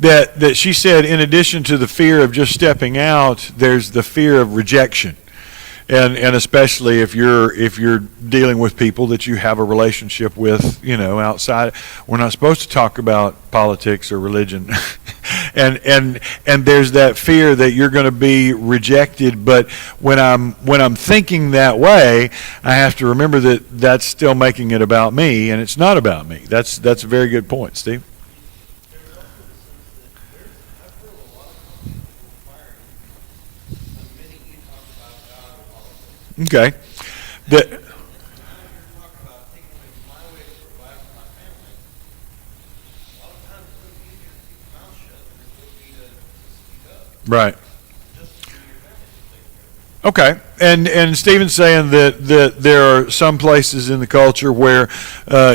That she said, in addition to the fear of just stepping out, there's the fear of rejection. And especially if you're dealing with people that you have a relationship with, outside. We're not supposed to talk about politics or religion, and there's that fear that you're going to be rejected. But when I'm thinking that way, I have to remember that that's still making it about me, and it's not about me. That's a very good point, Steve. Okay. Right. Okay. And Stephen's saying that there are some places in the culture where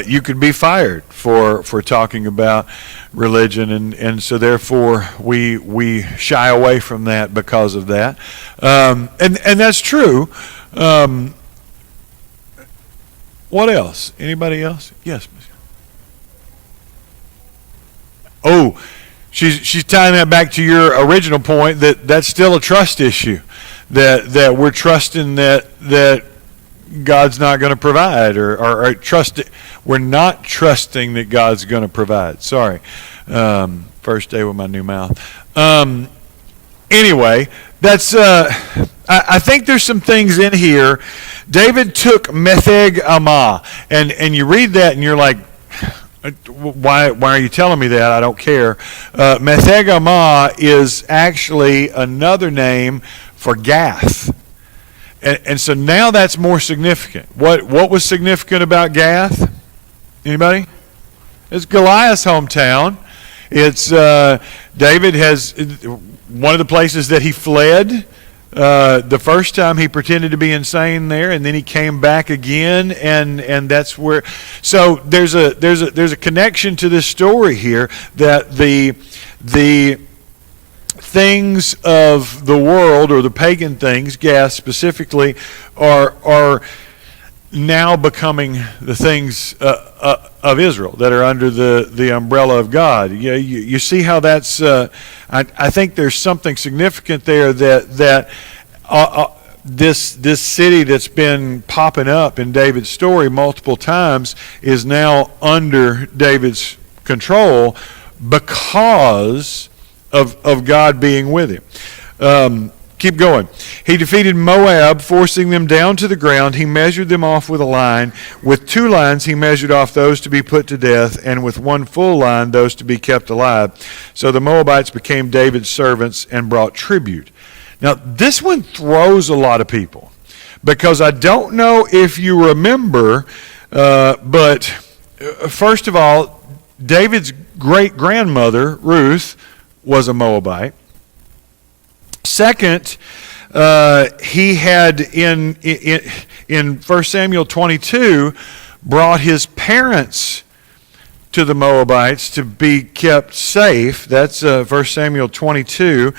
you could be fired for talking about religion, and so therefore we shy away from that because of that. And that's true. What else? Anybody else? Yes. Oh, she's tying that back to your original point that that's still a trust issue, that we're trusting that God's not going to provide, or trust. We're not trusting that God's going to provide. Sorry, first day with my new mouth. Anyway, that's. I think there's some things in here. David took Metheg Amah, and you read that and you're like, why are you telling me that? I don't care. Metheg Amah is actually another name for Gath. And so now that's more significant. What was significant about Gath? Anybody? It's Goliath's hometown. It's David has one of the places that he fled. The first time he pretended to be insane there, and then he came back again, and that's where. So there's a connection to this story here, that the things of the world, or the pagan things, Gath specifically, are now becoming the things of Israel that are under the umbrella of God. You see how that's. I think there's something significant there that this city that's been popping up in David's story multiple times is now under David's control because of God being with him. Keep going. He defeated Moab, forcing them down to the ground. He measured them off with a line. With 2 lines he measured off those to be put to death, and with 1 full line those to be kept alive. So the Moabites became David's servants and brought tribute. Now this one throws a lot of people, because I don't know if you remember, but first of all, David's great-grandmother, Ruth, was a Moabite. Second, he had in 1 Samuel 22 brought his parents to the Moabites to be kept safe. That's 1 Samuel 22,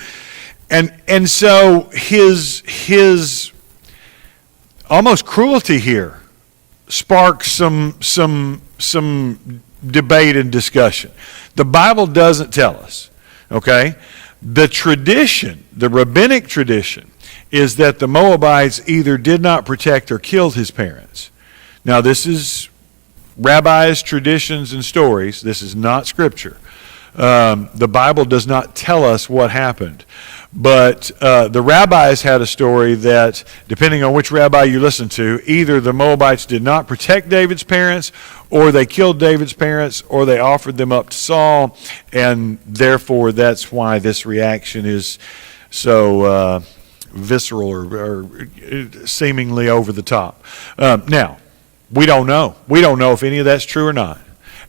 and so his almost cruelty here sparks some debate and discussion. The Bible doesn't tell us. Okay. The tradition, the rabbinic tradition, is that the Moabites either did not protect or killed his parents. Now, this is rabbis' traditions and stories. This is not Scripture. The Bible does not tell us what happened. But the rabbis had a story that, depending on which rabbi you listen to, either the Moabites did not protect David's parents, or they killed David's parents, or they offered them up to Saul, and therefore that's why this reaction is so visceral or seemingly over the top. Now, we don't know. We don't know if any of that's true or not.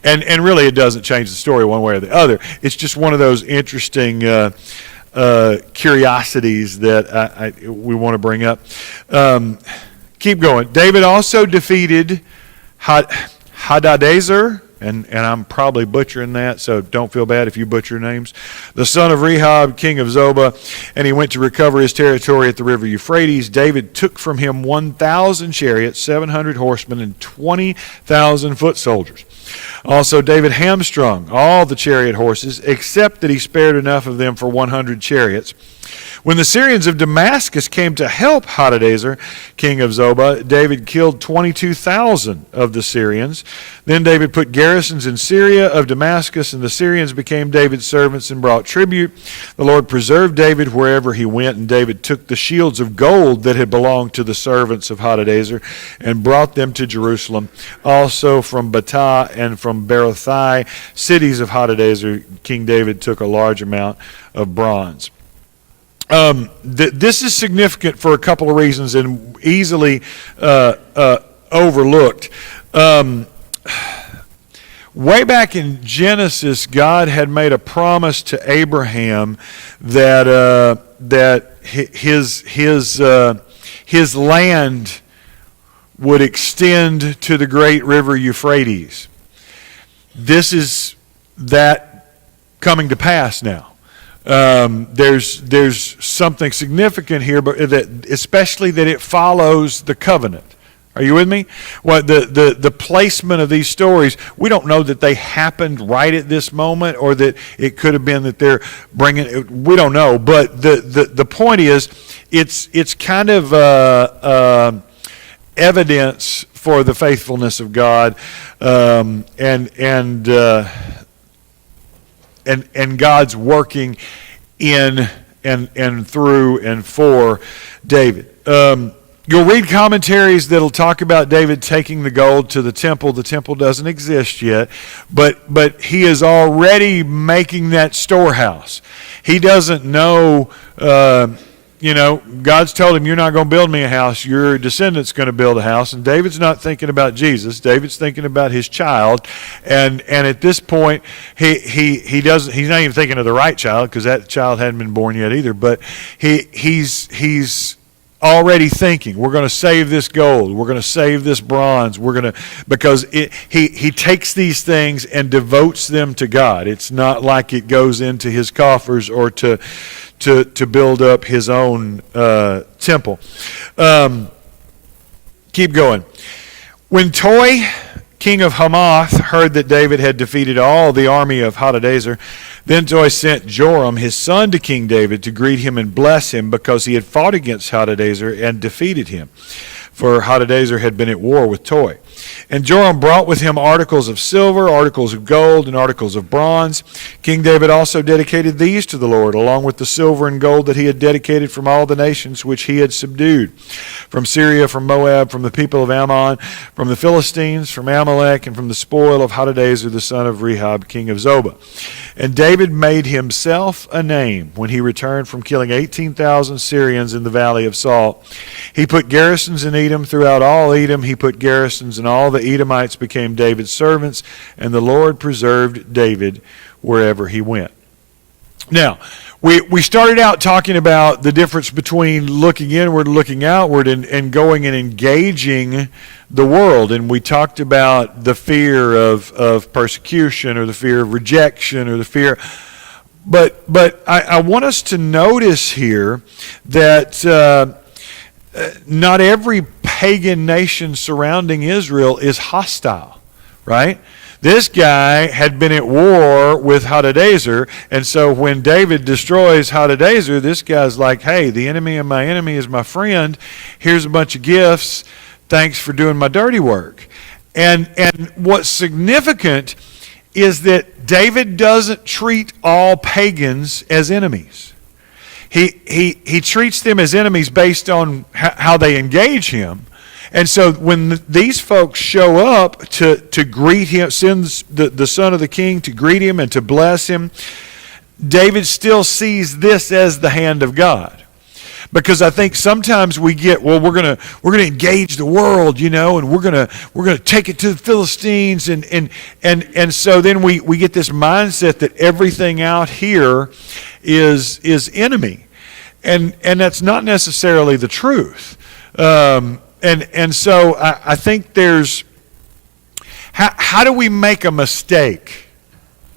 And really it doesn't change the story one way or the other. It's just one of those interesting curiosities that we want to bring up. Keep going. David also defeated Hadadezer, and I'm probably butchering that, so don't feel bad if you butcher names, the son of Rehob, king of Zobah, and he went to recover his territory at the river Euphrates. David took from him 1,000 chariots, 700 horsemen, and 20,000 foot soldiers. Also, David hamstrung all the chariot horses, except that he spared enough of them for 100 chariots. When the Syrians of Damascus came to help Hadadezer, king of Zobah, David killed 22,000 of the Syrians. Then David put garrisons in Syria of Damascus, and the Syrians became David's servants and brought tribute. The Lord preserved David wherever he went, and David took the shields of gold that had belonged to the servants of Hadadezer and brought them to Jerusalem. Also from Batah and from Berothai, cities of Hadadezer, King David took a large amount of bronze. This is significant for a couple of reasons and easily overlooked. Way back in Genesis, God had made a promise to Abraham that his land would extend to the great river Euphrates. This is that coming to pass now. There's something significant here, but that especially that it follows the covenant. Are you with me? Well, the placement of these stories, we don't know that they happened right at this moment, or that it could have been that they're bringing it. We don't know, but the point is, it's kind of evidence for the faithfulness of God, and God's working in and through and for David. You'll read commentaries that'll talk about David taking the gold to the temple. The temple doesn't exist yet, but he is already making that storehouse. He doesn't know, God's told him, you're not going to build me a house, your descendant's going to build a house. And David's not thinking about Jesus. David's thinking about his child. And at this point, he's not even thinking of the right child, because that child hadn't been born yet either. But he's already thinking, we're going to save this gold, we're going to save this bronze, because he takes these things and devotes them to God. It's not like it goes into his coffers or to build up his own temple. Keep going. When Toi, king of Hamath, heard that David had defeated all the army of Hadadezer, then Toi sent Joram, his son, to King David to greet him and bless him, because he had fought against Hadadezer and defeated him. For Hadadezer had been at war with Toi. And Joram brought with him articles of silver, articles of gold, and articles of bronze. King David also dedicated these to the Lord, along with the silver and gold that he had dedicated from all the nations which he had subdued, from Syria, from Moab, from the people of Ammon, from the Philistines, from Amalek, and from the spoil of Hadadezer, the son of Rehob, king of Zobah. And David made himself a name when he returned from killing 18,000 Syrians in the valley of Salt. He put garrisons in Edom throughout all Edom. He put garrisons, and all the Edomites became David's servants, and the Lord preserved David wherever he went. Now, we started out talking about the difference between looking inward and looking outward, and going and engaging the world. And we talked about the fear of persecution, or the fear of rejection, or the fear. But I want us to notice here that not every pagan nation surrounding Israel is hostile, right? This guy had been at war with Hadadezer, and so when David destroys Hadadezer, this guy's like, hey, the enemy of my enemy is my friend. Here's a bunch of gifts. Thanks for doing my dirty work. And what's significant is that David doesn't treat all pagans as enemies. He treats them as enemies based on how they engage him. And so when these folks show up to greet him, sends the son of the king to greet him and to bless him, David still sees this as the hand of God. Because I think sometimes we get, well, we're gonna engage the world, and we're gonna take it to the Philistines, and so then we get this mindset that everything out here is enemy, and that's not necessarily the truth. And so I think there's, How do we make a mistake?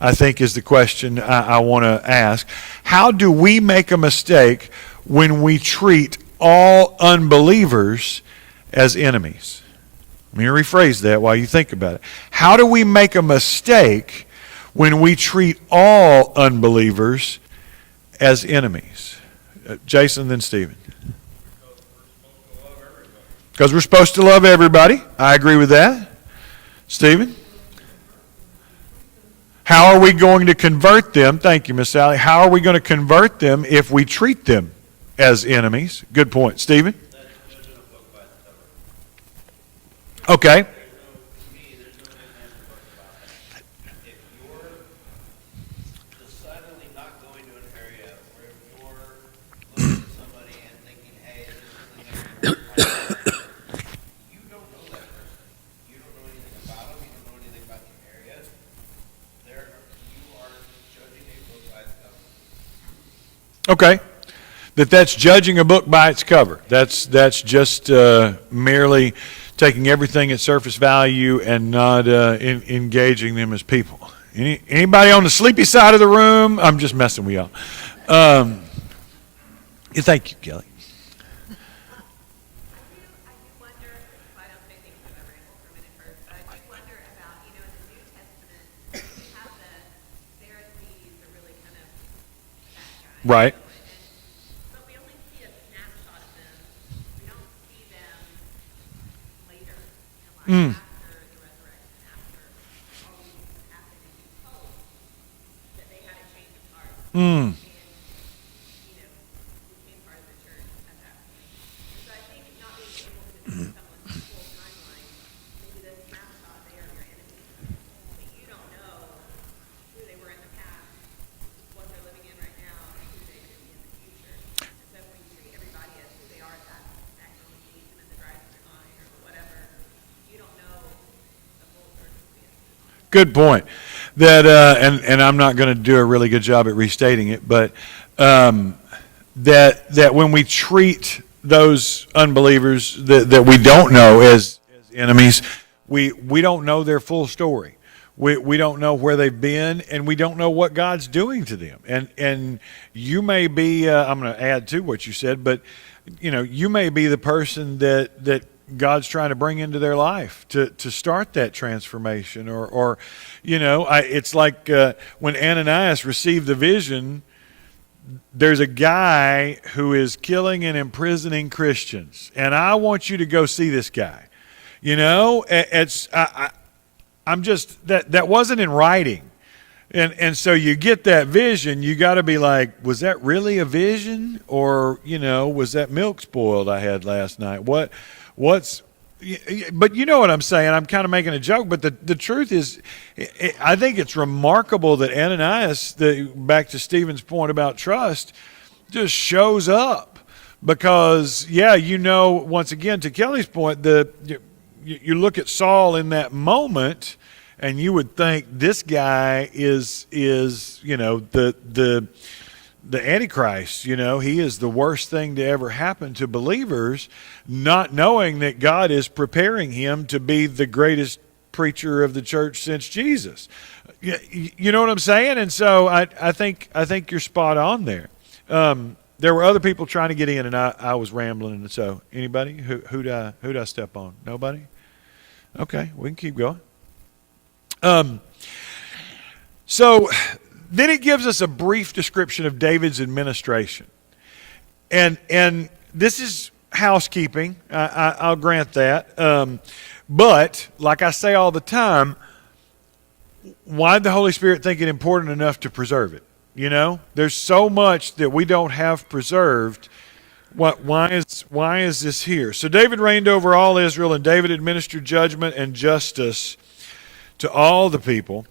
I think is the question I want to ask. How do we make a mistake when we treat all unbelievers as enemies? Let me rephrase that while you think about it. How do we make a mistake when we treat all unbelievers as enemies? Jason, then Stephen. Because we're supposed to love everybody. I agree with that. Stephen? How are we going to convert them? Thank you, Miss Sally. How are we going to convert them if we treat them as enemies? Good point. Stephen? Okay. Okay, that's judging a book by its cover. That's just merely taking everything at surface value and not engaging them as people. Anybody on the sleepy side of the room? I'm just messing with y'all. Thank you, Kelly. Right. But we only see a snapshot of them. We don't see them later in life, after the resurrection, after all these things happened, and we hope that they had a change of heart. And, became part of the church at that point. And so I think not being able to see someone's full timeline, maybe the snapshot, they are your enemy. But you don't know who they were in the past, what they're living in right now, and who they're going to be in the future. And so when you treat everybody as who they are at that moment, you meet them in the drive-thru line or whatever, you don't know the full circumstances. Good point. That and I'm not going to do a really good job at restating it, but that when we treat those unbelievers that we don't know as enemies, we don't know their full story. We don't know where they've been, and we don't know what God's doing to them. And you may be, I'm going to add to what you said, but you may be the person that God's trying to bring into their life to start that transformation, or it's like when Ananias received the vision. There's a guy who is killing and imprisoning Christians, and I want you to go see this guy. I'm just that wasn't in writing, and so you get that vision. You got to be like, was that really a vision, or was that milk spoiled I had last night? What's but you know what I'm saying. I'm kind of making a joke, but the truth is, I think it's remarkable that Ananias, back to Stephen's point about trust, just shows up because, once again, to Kelly's point, you look at Saul in that moment, and you would think this guy is the Antichrist. He is the worst thing to ever happen to believers, not knowing that God is preparing him to be the greatest preacher of the church since Jesus. You know what I'm saying? And so I think you're spot on there. There were other people trying to get in, and I was rambling. And so, anybody? Who'd I step on? Nobody? Okay, we can keep going. So then it gives us a brief description of David's administration. And this is housekeeping. I'll grant that. But, like I say all the time, why did the Holy Spirit think it important enough to preserve it? There's so much that we don't have preserved. Why is this here? So David reigned over all Israel, and David administered judgment and justice to all the people.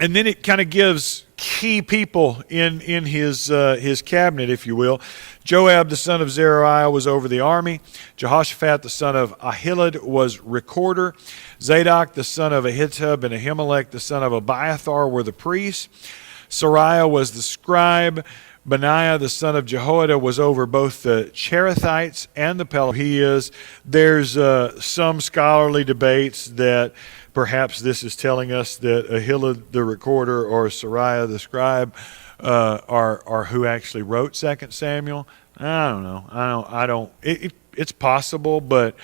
And then it kind of gives key people in his cabinet, if you will. Joab, the son of Zeruiah, was over the army. Jehoshaphat, the son of Ahilud, was recorder. Zadok, the son of Ahitub, and Ahimelech, the son of Abiathar, were the priests. Sariah was the scribe. Benaiah the son of Jehoiada was over both the Cherethites and the Pelethites. There's some scholarly debates that perhaps this is telling us that Ahilud the recorder or Sariah the scribe are who actually wrote 2 Samuel. I don't know. It's possible, but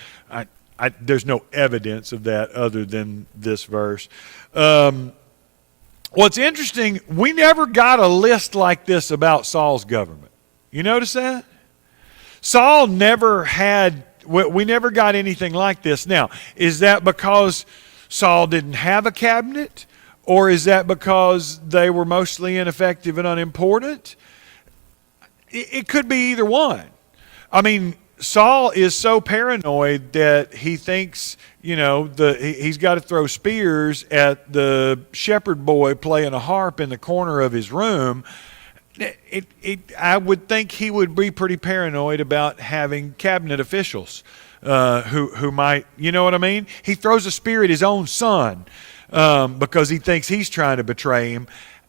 there's no evidence of that other than this verse. What's interesting, we never got a list like this about Saul's government. You notice that? Saul never had, we never got anything like this. Now, is that because Saul didn't have a cabinet? Or is that because they were mostly ineffective and unimportant? It could be either one. I mean, Saul is so paranoid that he thinks, he's got to throw spears at the shepherd boy playing a harp in the corner of his room. I would think he would be pretty paranoid about having cabinet officials who might, you know what I mean? He throws a spear at his own son because he thinks he's trying to betray him.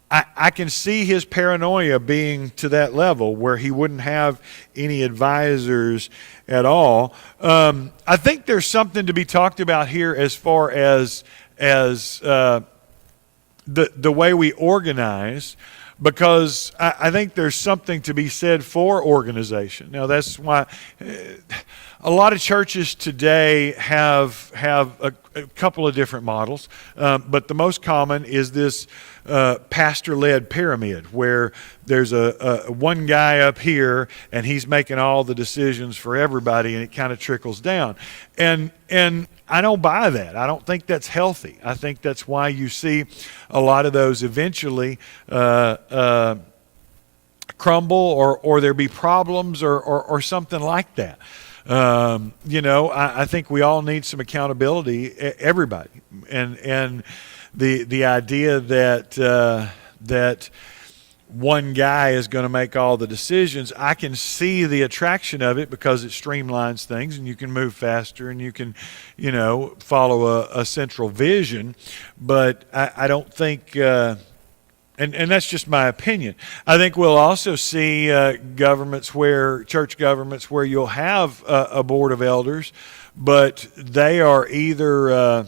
I can see his paranoia being to that level where he wouldn't have any advisors at all. I think there's something to be talked about here as far as the way we organize, because I think there's something to be said for organization. Now, that's why a lot of churches today have a couple of different models, but the most common is this pastor-led pyramid where there's a one guy up here and he's making all the decisions for everybody, and it kind of trickles down. And I don't buy that. I don't think that's healthy. I think that's why you see a lot of those eventually crumble or there be problems or something like that. I think we all need some accountability, everybody, and the idea that one guy is going to make all the decisions. I can see the attraction of it because it streamlines things and you can move faster and you can, follow a central vision. But I don't think, and that's just my opinion. I think we'll also see church governments where you'll have a board of elders, but they are either,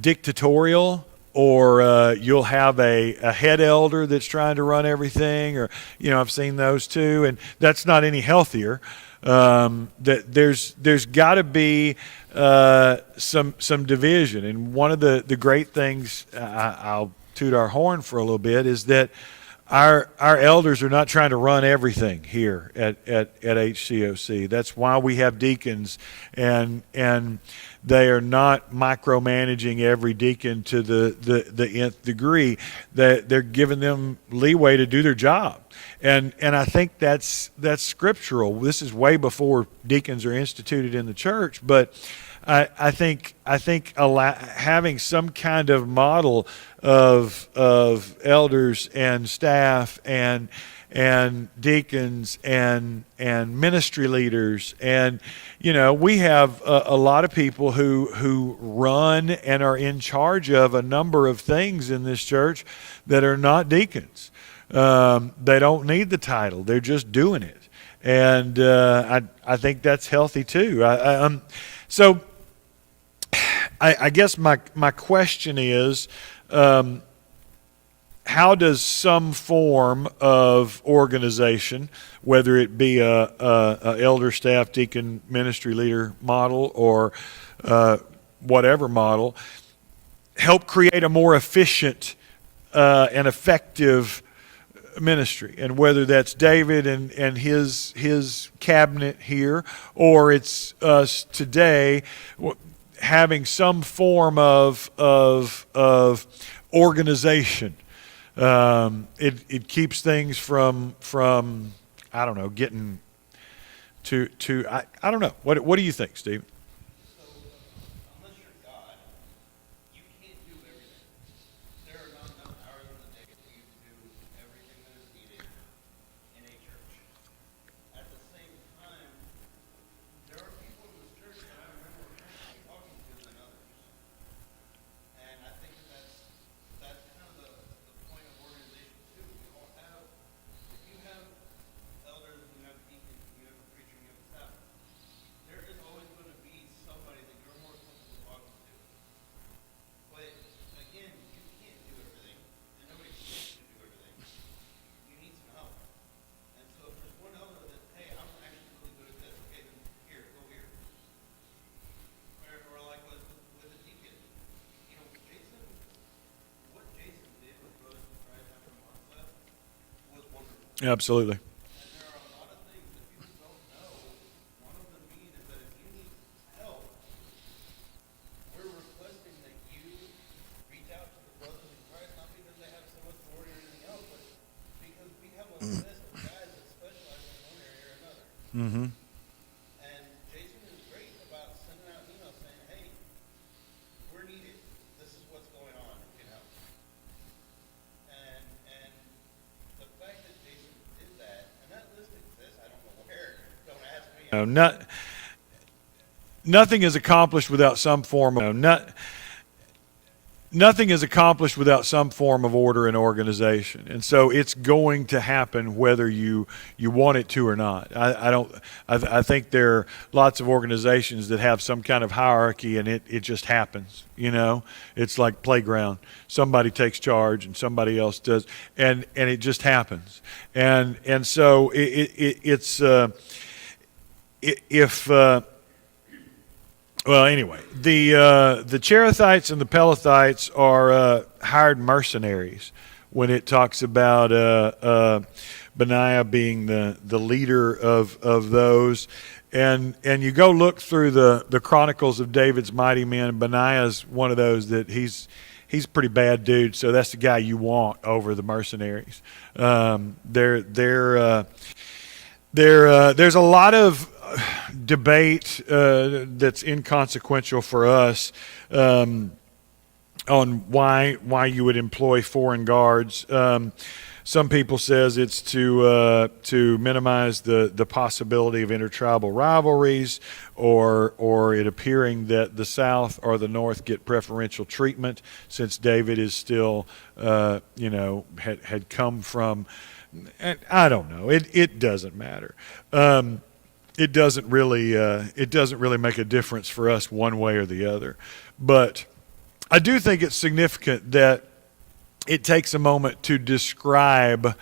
dictatorial, or you'll have a head elder that's trying to run everything, or I've seen those too, and that's not any healthier. That there's got to be some division, and one of the great things, I'll toot our horn for a little bit, is that our elders are not trying to run everything here at HCOC. That's why we have deacons, and they are not micromanaging every deacon to the nth degree. That they're giving them leeway to do their job, and I think that's scriptural. This is way before deacons are instituted in the church, but I think having some kind of model of elders and staff and deacons and ministry leaders, and we have a lot of people who run and are in charge of a number of things in this church that are not deacons. They don't need the title; they're just doing it, and I think that's healthy too. So I guess my question is, how does some form of organization, whether it be a elder staff, deacon, ministry leader model, or whatever model, help create a more efficient and effective ministry? And whether that's David and his cabinet here, or it's us today having some form of organization. It keeps things from getting to I don't know. What do you think, Steve? So, unless you're God, you can't do everything. There are not enough hours in the day for you to do everything that is needed in a church. At the same time, there are people in this church that I remember personally talking to than others. And I think that's kind of the point Absolutely. And there are a lot of things that people don't know. One of them being is that if you need help, we're requesting that you reach out to the brothers in Christ, not because they have some authority or anything else, but because we have a list of guys that specialize in one area or another. Mm-hmm. And Jason is great about sending out emails saying, hey, we're needed. This is what's going on. Who can help? And the fact that Jason did that, and that list exists, I don't know where. Don't ask me. No, nothing is accomplished without some form of nothing is accomplished without some form of order and organization, and so it's going to happen whether you want it to or not. I think there are lots of organizations that have some kind of hierarchy, and it just happens. You know, it's like playground. Somebody takes charge, and somebody else does, and it just happens. And so it's if. Well, anyway, the Cherethites and the Pelethites are hired mercenaries when it talks about Benaiah being the leader of those. And you go look through the Chronicles of David's mighty men. Benaiah's one of those that he's a pretty bad dude, so that's the guy you want over the mercenaries. There's a lot of debate that's inconsequential for us on why you would employ foreign guards. Some people says it's to minimize the possibility of intertribal rivalries, or it appearing that the South or the North get preferential treatment, since David is still had come from. And I don't know. It doesn't matter. It doesn't really make a difference for us one way or the other. But I do think it's significant that it takes a moment to describe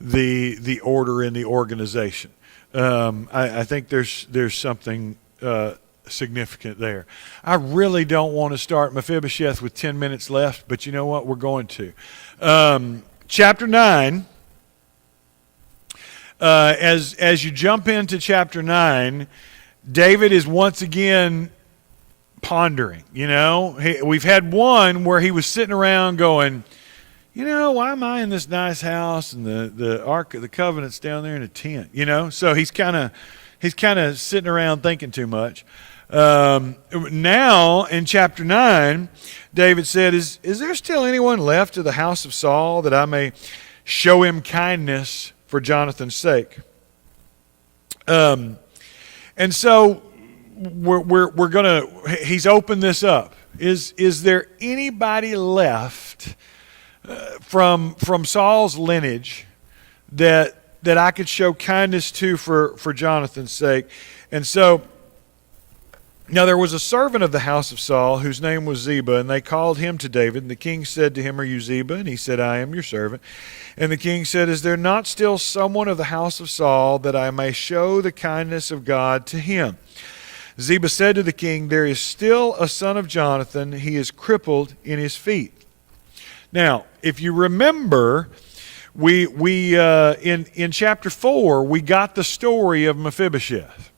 the order in the organization. I think there's something significant there. I really don't want to start Mephibosheth with 10 minutes left, but you know what? We're going to. Chapter 9. As you jump into chapter 9, David is once again pondering. You know, we've had one where he was sitting around going, you know, why am I in this nice house and the Ark of the Covenant's down there in a tent? You know, so he's kind of sitting around thinking too much. Now in chapter 9, David said, "Is there still anyone left of the house of Saul that I may show him kindness for Jonathan's sake?" And so we're gonna. He's opened this up. Is there anybody left from Saul's lineage that I could show kindness to for Jonathan's sake? And so now there was a servant of the house of Saul whose name was Ziba, and they called him to David. And the king said to him, "Are you Ziba?" And he said, "I am your servant." And the king said, "Is there not still someone of the house of Saul that I may show the kindness of God to him?" Ziba said to the king, "There is still a son of Jonathan. He is crippled in his feet." Now, if you remember, we in chapter 4 we got the story of Mephibosheth.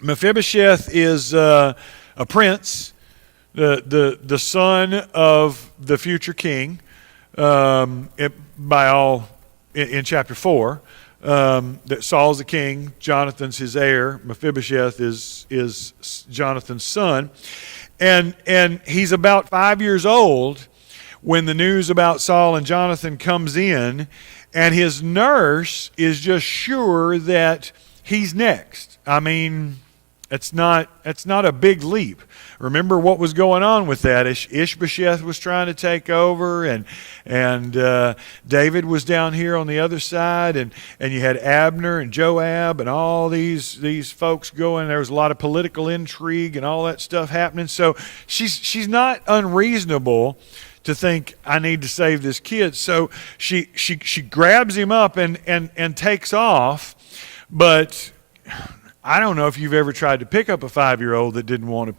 Mephibosheth is a prince, the son of the future king. In chapter 4, that Saul's the king, Jonathan's his heir, Mephibosheth is Jonathan's son, and he's about 5 years old when the news about Saul and Jonathan comes in, and his nurse is just sure that he's next. I mean, it's not a big leap. Remember what was going on with that? Ishbosheth was trying to take over, and David was down here on the other side, and you had Abner and Joab and all these folks going. There was a lot of political intrigue and all that stuff happening. So she's not unreasonable to think, I need to save this kid. So she grabs him up and takes off, but I don't know if you've ever tried to pick up a 5-year-old that didn't want to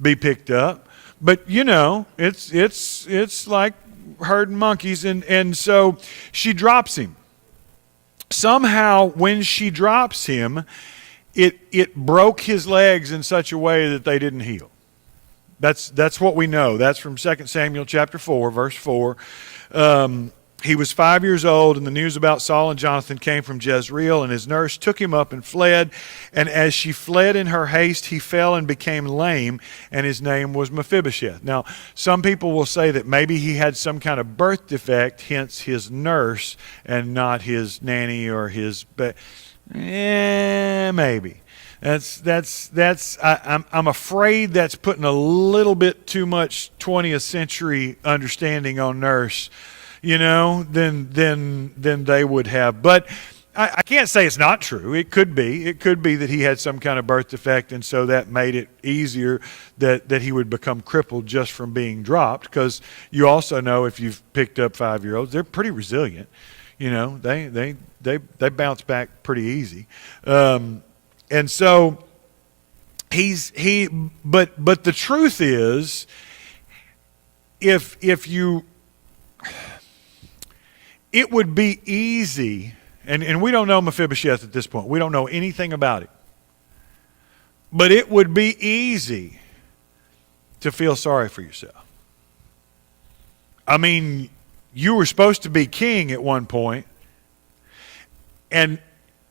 be picked up. But you know, it's like herding monkeys, and so she drops him. Somehow, when she drops him, it broke his legs in such a way that they didn't heal. That's what we know. That's from 2 Samuel chapter 4, verse 4. He was 5 years old, and the news about Saul and Jonathan came from Jezreel, and his nurse took him up and fled. And as she fled in her haste, he fell and became lame, and his name was Mephibosheth. Now, some people will say that maybe he had some kind of birth defect, hence his nurse, and not his nanny or his... maybe. I'm afraid that's putting a little bit too much 20th century understanding on nurse, than they would have. But I can't say it's not true. It could be. It could be that he had some kind of birth defect, and so that made it easier that he would become crippled just from being dropped. Because you also know, if you've picked up 5-year-olds, they're pretty resilient. They bounce back pretty easy. And so but the truth is, if you, it would be easy, and we don't know Mephibosheth at this point. We don't know anything about it. But it would be easy to feel sorry for yourself. I mean, you were supposed to be king at one point, and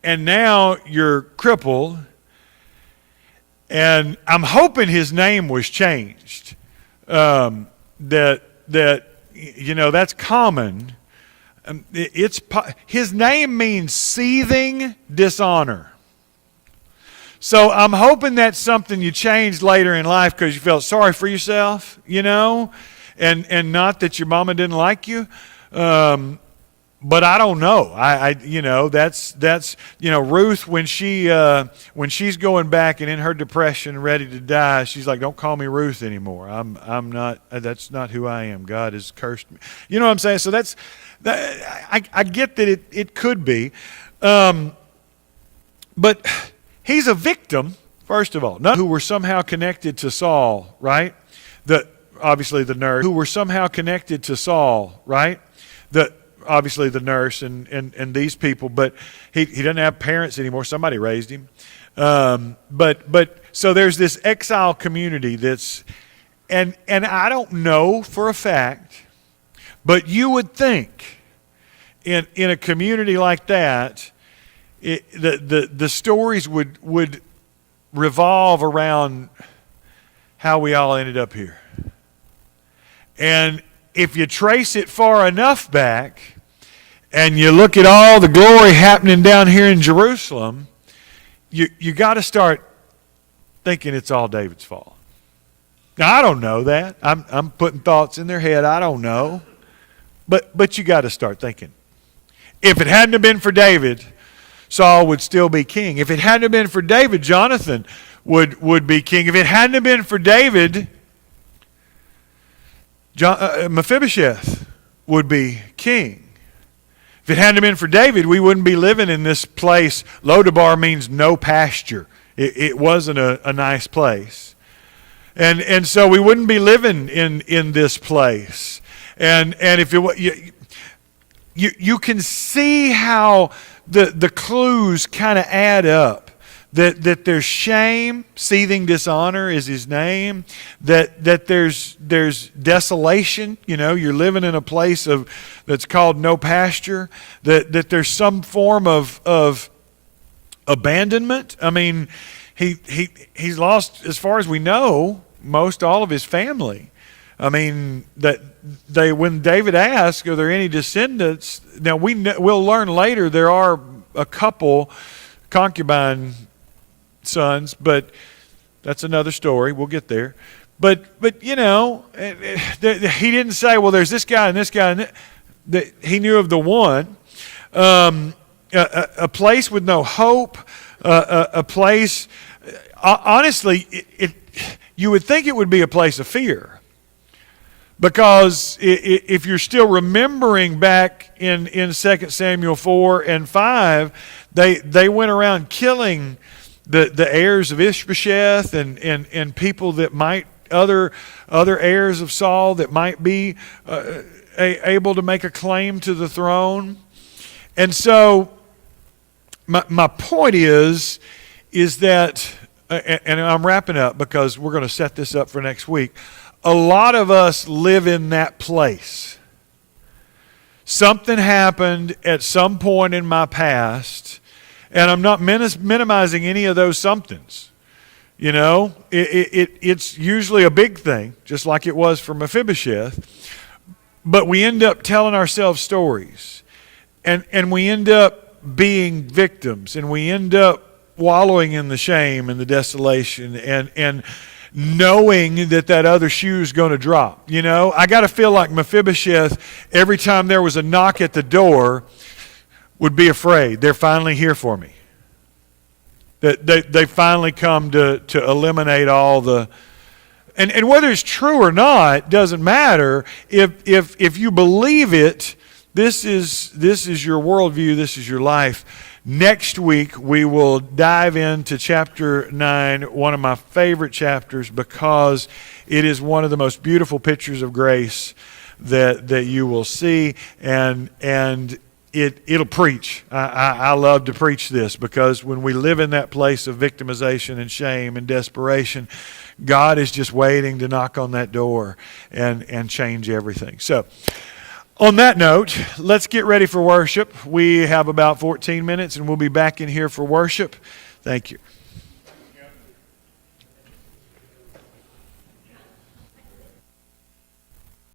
now you're crippled, and I'm hoping his name was changed. That's common. His name means seething dishonor. So I'm hoping that's something you changed later in life because you felt sorry for yourself, and not that your mama didn't like you. But I don't know. That's Ruth, when she's going back and in her depression, ready to die, she's like, "Don't call me Ruth anymore. I'm not. That's not who I am. God has cursed me." You know what I'm saying? So I get that it could be, but he's a victim. First of all, none who were somehow connected to Saul, right? Obviously the nurse who were somehow connected to Saul, right? Obviously the nurse and these people, but he doesn't have parents anymore. Somebody raised him. But so there's this exile community that's, and I don't know for a fact, but you would think in a community like that, the stories would revolve around how we all ended up here. And if you trace it far enough back, and you look at all the glory happening down here in Jerusalem, you got to start thinking it's all David's fault. Now, I don't know that. I'm putting thoughts in their head. I don't know. But you got to start thinking. If it hadn't have been for David, Saul would still be king. If it hadn't have been for David, Jonathan would be king. If it hadn't have been for David, Mephibosheth would be king. If it hadn't have been for David, we wouldn't be living in this place. Lodabar means no pasture. It wasn't a nice place. And so we wouldn't be living in this place. And if you can see how the clues kind of add up. That there's shame, seething dishonor is his name. That there's desolation. You're living in a place that's called no pasture. That there's some form of abandonment. I mean, he's lost, as far as we know, most all of his family. I mean, when David asked, "Are there any descendants?" Now we'll learn later there are a couple concubine sons, but that's another story. We'll get there. But he didn't say, "Well, there's this guy and this guy," and he knew of the one. A place with no hope, a place. Honestly, you would think it would be a place of fear, because if you're still remembering back in 2 Samuel 4 and 5, they went around killing the heirs of Ishbosheth and people that might other heirs of Saul that might be able to make a claim to the throne. And so my point is that, and I'm wrapping up because we're going to set this up for next week, a lot of us live in that place. Something happened at some point in my past, and I'm not minimizing any of those somethings. You know, it's usually a big thing, just like it was for Mephibosheth. But we end up telling ourselves stories, and we end up being victims, and we end up wallowing in the shame and the desolation, and knowing that other shoe is going to drop. You know, I got to feel like Mephibosheth, every time there was a knock at the door, would be afraid. They're finally here for me. That they finally come to eliminate all the... And whether it's true or not doesn't matter. If you believe it, this is your worldview, this is your life. Next week, we will dive into chapter 9, one of my favorite chapters, because it is one of the most beautiful pictures of grace that you will see, and it'll preach. I love to preach this, because when we live in that place of victimization and shame and desperation, God is just waiting to knock on that door and change everything. So, on that note, let's get ready for worship. We have about 14 minutes, and we'll be back in here for worship. Thank you.